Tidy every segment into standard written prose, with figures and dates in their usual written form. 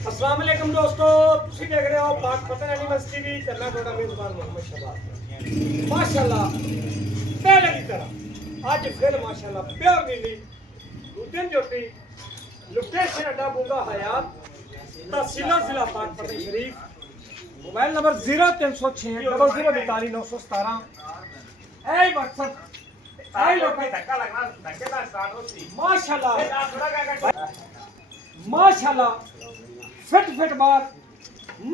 अस्सलाम वालेकुम दोस्तों, ਤੁਸੀਂ ਦੇਖ ਰਹੇ ਹੋ ਪਾਕ ਪਤਨ ਐਨੀਮਲਸ ਟੀਵੀ। ਕਰਨਾ ਤੁਹਾਡਾ ਮੇਜ਼ਬਾਨ ਮੁਹੰਮਦ ਸ਼ਬਾਬ। ਮਾਸ਼ਾਅੱਲਾ ਪਹਿਲੇ ਦੀ ਤਰ੍ਹਾਂ ਅੱਜ ਫਿਰ ਮਾਸ਼ਾਅੱਲਾ ਪਿਓਰ ਨੀਲੀ ਦੁੱਧਨ ਜੋਤੀ ਲੋਕੇਸ਼ਨ ਅੱਡਾ ਬੁੰਗਾ ਹਯਾਤ ਤਹਿਸੀਲ ਜ਼ਿਲ੍ਹਾ Pakpattan Sharif. Mobile number 0306 0042 917। ऐ WhatsApp ऐ लोग धक्का लगना धक्के का स्टार्ट होती माशाल्लाह माशाल्लाह फिट फिट बार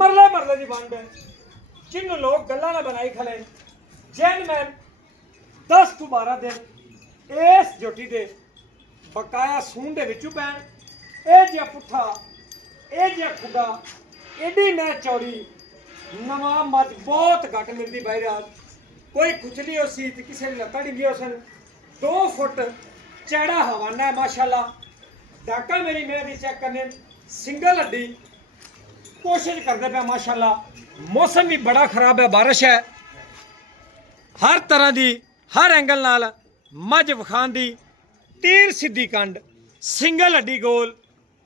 मरले दी बंद है जिन्हों लोग गल्ला ना बनाई खले जेनमैन 10 to 12 दिन इस जोटी दे बकाया सून दे विचू पैन ए जिहा पुट्ठा ए जिहा खुदा एडी मैं चौड़ी नवा मज बहुत घट मिलती भाई रात कोई कुचली हो सी किसी ने लत्ता डिगी हो सन 2 फुट चैड़ा हवाना है माशाल्लाह। डाका मेरी मेहदी चेक करने सिंगल हड्डी कोशिश करते पे माशाल्लाह। मौसम भी बड़ा खराब है, बारिश है, हर तरह दी हर एंगल नाल मज विखान दी तीर सीधी कंड सिंगल हड्डी गोल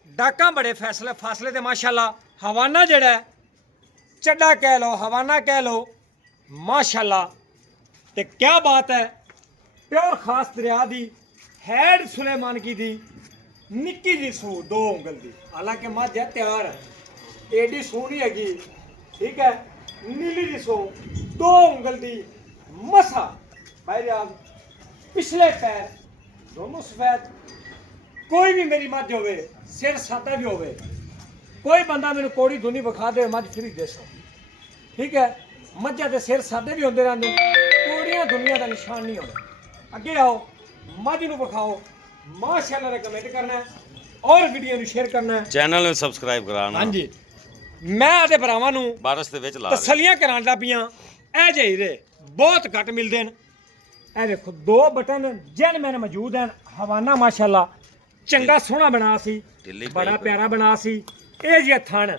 डाका बड़े फासले ते माशाल्लाह। हवाना जड़ा चड्डा कह लो हवाना कह लो माशाल्लाह। ते क्या बात है, प्योर खास दरिया दी हैड सुलेमान की दी निक्की जी सू 2 उंगल दी। हालांकि मझ है तैयार है एडी सोहनी हैगी, ठीक है। नीली जी सू 2 उंगल दी मसा भाई रात पिछले पैर दोनों सफेद। कोई भी मेरी मझ होवे सिर सादा भी होवे कोई बंदा मैंने कोड़ी धुनी विखा दे मझ फ्री दे सो, ठीक है। मझा के सिर सादे भी होंगे रहते कोड़ियां दुनिया का निशान नहीं होना। अगे आओ मझ नूं विखाओ माशाअल्लाह ने कमेंट करना है और वीडियो नूं शेयर करना है, चैनल नूं सबसक्राइब कराना। हाँ जी मैं आदे भरावां नूं बारिश दे विच ला तसलियां करांदा पियां ए जे हीरे बहुत घट मिलदे न। ए देखो 2 बटन जैन मैंने मौजूद हैं। हवाना माशाअल्लाह चंगा सोहना बना सी, बड़ा प्यारा बना सी। ਇਹ ਜਿਹਾ ਥਣ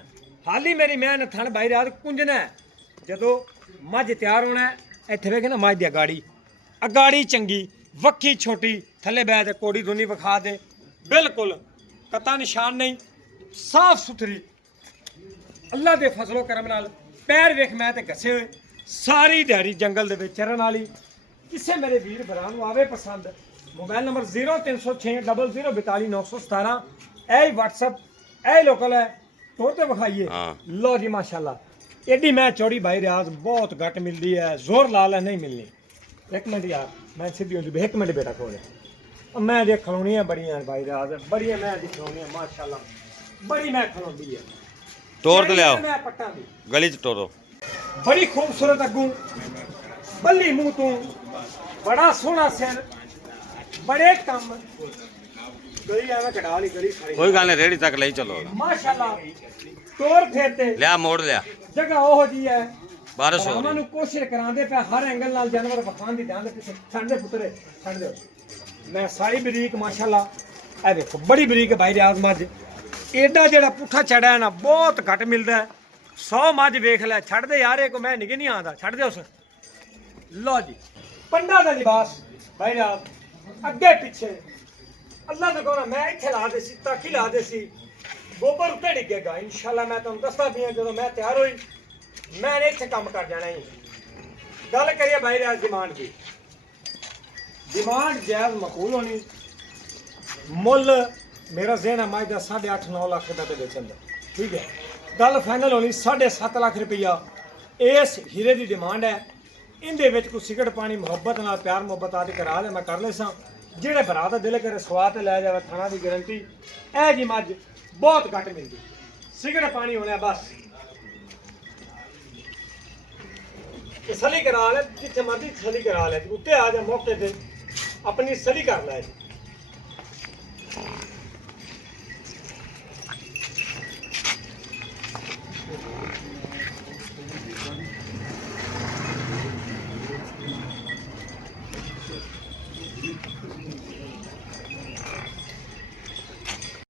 ਹਾਲੀ ਮੇਰੀ ਮੈਂ ਨੇ ਥਣ ਬਾਈ ਰਾਤ ਕੁੰਜਣਾ ਜਦੋਂ ਮੱਝ ਤਿਆਰ ਹੋਣਾ ਇੱਥੇ ਵੇਖ ਨਾ ਮੱਝ ਦੀ ਅਗਾੜੀ ਚੰਗੀ ਵੱਖੀ ਛੋਟੀ ਥੱਲੇ ਬੈ ਤੇ ਕੋੜੀ ਦੁਨੀ ਵਿਖਾ ਦੇ ਬਿਲਕੁਲ ਕਤਾ ਨਿਸ਼ਾਨ ਨਹੀਂ ਸਾਫ ਸੁਥਰੀ ਅੱਲਾ ਦੇ ਫਜ਼ਲੋ ਕਰਮ ਨਾਲ ਪੈਰ ਵੇਖ ਮੈਂ ਤੇ ਘਸੇ ਹੋਏ ਸਾਰੀ ਦਿਹਾੜੀ ਜੰਗਲ ਦੇ ਵਿੱਚ ਚਰਨ ਵਾਲੀ। ਕਿਸੇ ਮੇਰੇ ਵੀਰ ਭਰਾ ਨੂੰ ਆਵੇ ਪਸੰਦ मोबाइल नंबर 0306 0042 917। ਇਹ WhatsApp ऐ लोकल है तौर पर विखाइए। लो जी माशाल्लाह एडी मैं चौड़ी भाई रियाज बहुत घट मिलती है, जोर लाल है नहीं मिलनी। एक मिनट यार मैं सीधी होती एक मिनट बेटा खोले मैं देख खलोनियाँ बड़ियाँ भाई रियाज बड़ियाँ मैं दी खलोनियाँ माशाल्लाह बड़ी मैं खलोंदी है। तोड़ तो लियाओ मैं पट्टा दी गली च तोड़ो बड़ी खूबसूरत अगू बल्ली मुंह तू बड़ा सोहना सिर बड़े कम कोई गल नहीं रेड़ी तक ले चलो माशाल्लाह तोर फेरते लिया मोड़ लिया जगह ओहो जी है बारिश हो रही कोशिश करांदे पे हर एंगल नाल जानवर वखान दी ध्यान दे छंडे पुत्रे छंड दो। मैं सारी बरीक माशाल्लाह ए देखो बड़ी बरीक भाई रियाज मझ एडा जेड़ा पुठा चढ़ा है ना बहुत घट मिलदा है। 100 मझ वेख ले छड़ दे यार को मैं निगे नहीं आंदा छड़ दे उस। लो जी पंडा दा लिबास भाई रियाज अगे पीछे अल्लाह ने कहना मैं इत्थे ला दे सी ताकि ला दे सी गोबर उत्ते डिगेगा इंशाल्लाह। मैं तुहानू दसदा पिया जो मैं तैयार होई मैंने इत्थे काम कर जाना ही। गल करिए भाई राज डिमांड की डिमांड जायज़ मकबूल होनी। मुल मेरा ज़हन है मज का 8.5-9 लाख रुपये तो बेचन दा, ठीक है। गल फाइनल होनी 7.5 लाख रुपया इस हीरे की डिमांड है। इंदे विच कोई सिगरट पानी मुहब्बत नाल प्यार मुहब्बत आदि करा दे मैं कर ले सा ਜਿਹੜੇ ਭਰਾ ਦਾ ਦਿਲ ਕਰੇ ਸਵਾਦ ਤੇ ਲੈ ਜਾਵੇ ਥਾਣਾ ਦੀ ਗਾਰੰਟੀ। ਇਹ ਜੀ ਮੱਝ ਬਹੁਤ ਘੱਟ ਮਿਲਦੀ ਸਿਗਰਟ ਪਾਣੀ ਹੋਣਾ ਬਸ ਤਸੱਲੀ ਕਰਾ ਲੈ ਜਿੱਥੇ ਮਰਜ਼ੀ ਤਸੱਲੀ ਕਰਾ ਲੈ ਉੱਤੇ ਆ ਜਾ ਮੌਕੇ ਤੇ ਆਪਣੀ ਤਸੱਲੀ ਕਰ ਲੈ ਜੀ।